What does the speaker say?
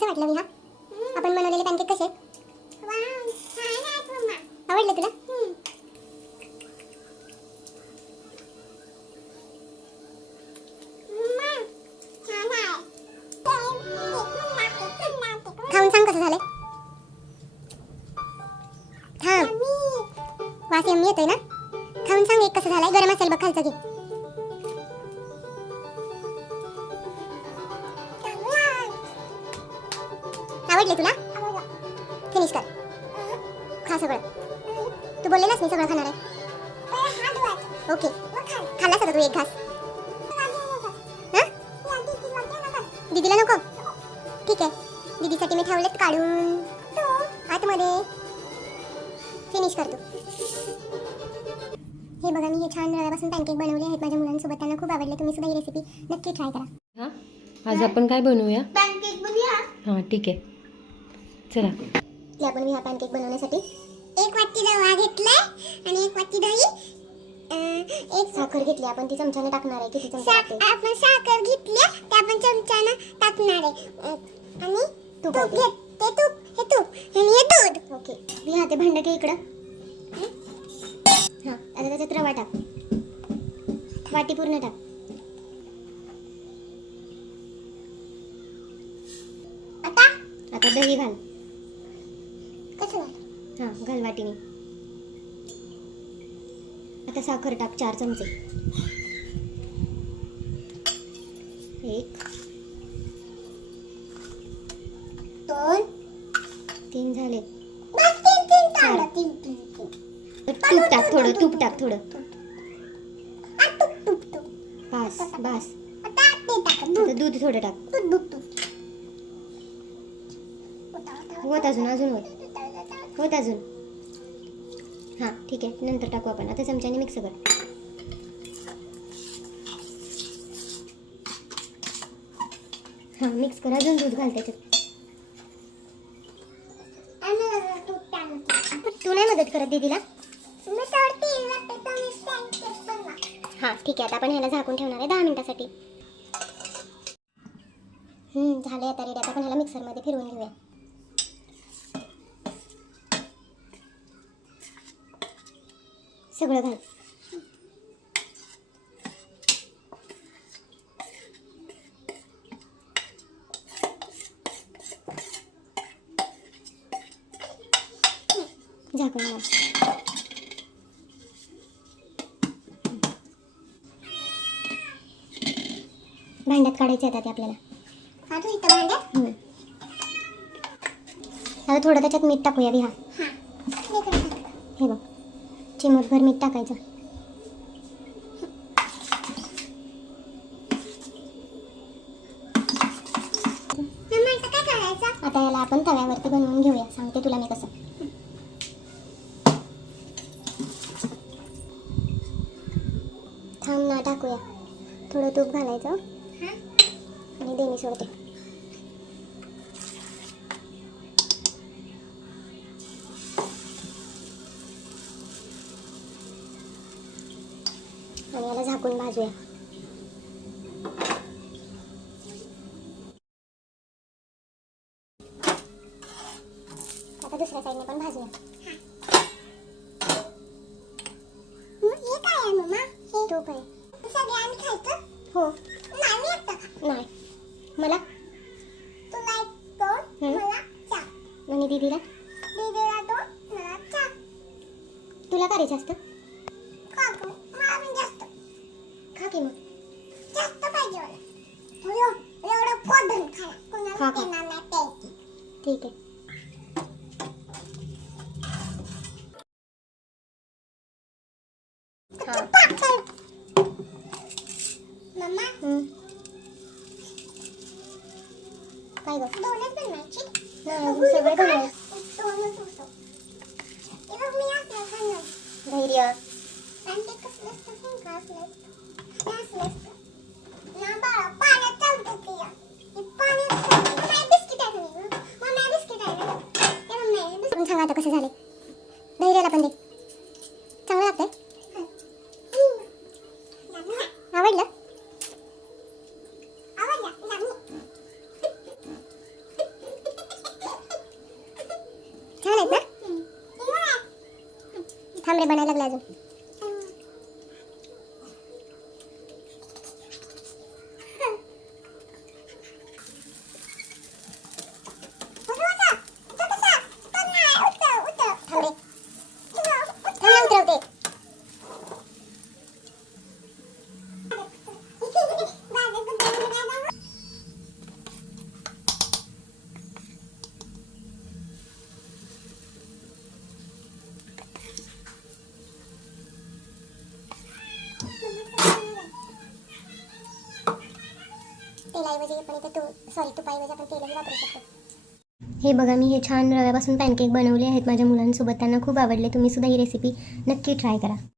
कसं वाटलं विहा? आपण बनवलेले पॅनकेक कसे? आवडले तुला? खाऊन सांग कसं झालंय? थांब, वास यम्मी येतोय ना? खाऊन सांग एक कसं झालंय. गरम असेल बघ, खालचं घे. आवडले तुला? फिनिश कर, खा सगळं. तू बोललेलास मी सगळं खाणार आहे. ओके, खाल्लास आता तू एक घास. दीदीला नको? ठीक आहे, दीदीसाठी मी ठेवलेत काढून आतमध्ये. फिनिश कर तू. हे बघा, मी हे छान रव्यापासून पॅनकेक बनवले आहेत माझ्या मुलांसोबत. त्यांना खूप आवडले. तुम्ही सुद्धा ही रेसिपी नक्की ट्राय करा. आज आपण काय बनवूया? पॅनकेक बनवूया. हां ठीक आहे, चला. आपण ह्या पॅनकेक बनवण्यासाठी 1 वाटी रवा घेतलाय आणि 1 वाटी दही, एक साखर घेतली. आपण ती चमच्याने टाकणार आहे. किती चमचे टाकते? आपण साखर घेतली ते आपण चमच्याने टाकणार आहे. आणि तूप घेते. हे तूप आणि हे दूध. ओके, मी ते भांड घे इकडं. हां, आता त्याच्यात रवा टाक. वाटी पूर्ण टाक. आता दही घाल. कसं घाल? हां, घाल वाटीने. आता साखर टाक 4 चमचे. 1 2 3 झाले. तूप टाक थोडं. तूप टाक थोडं. बस बस. आता दूध थोडं टाक. होत अजून होत अजून. हां ठीक आहे, नंतर टाकू आपण. आता चमच्याने मिक्स कर. हां, मिक्स कर. अजून दूध घाल त्याच्यात. तू नाही मदत करत दीदीला? हां ठीक आहे, आता आपण ह्याला झाकून ठेवणार आहे 10 मिनिटासाठी. झाले आता रेडी. आता आपण ह्याला मिक्सरमध्ये फिरवून घेऊया. सगळं घाल. झाकण लाव. भांड्यात काढायचे आता ते आपल्याला. आता थोडं त्याच्यात मीठ टाकूया विहा. हे बघ, चिमूटभर मीठ टाकायचं. आता याला आपण तव्यावरती बनवून घेऊया. सांगते तुला मी कसं. थांब ना, टाकूया. थोडं तूप घालायचं आणि देणी सोडते. आणि याला झाकून भाजूया. आता दुसऱ्या साईडने पण भाजूया. हे काय आहे मम्मा? हे तूप आहे. सगळ्यांनी खायचं? हो. नाही. मला? तुला 1 2, मला 4. आणि दीदीला? दीदीला 2, मला 4. तुला काय जास्त? मला पण जास्त. खा की मग. जास्त पाहिजे मला. एवढं पोट भरून खा. कोणाला देणार नाही प्यायची. ठीक आहे. मम्मा काय गं? 2च बनवायची? नाही, सगळे बनवायचे. 2च होतो. मी असलं खाणार. धैर्य. आणि ते कसलं असतं सांग का? असलं असतं ना बाळा. पाण्यात चालतं ते. पाण्यात बिस्किट आहे ना. मम्मी बिस्किट आहे ना. ते मम्मी बिस्किट. सांगा आता कसं झाले. धैर्याला पण दे. चांगलं लागतंय? आवडलं? रे बनायला लागला अजून. तेलाऐवजी आपण इथे तुपाऐवजी आपण तेलही वापरू शकतो. हे बघा, मी हे छान रव्यापासून पॅनकेक बनवले आहेत माझ्या मुलांसोबत. त्यांना खूप आवडले. तुम्ही सुद्धा ही रेसिपी नक्की ट्राय करा.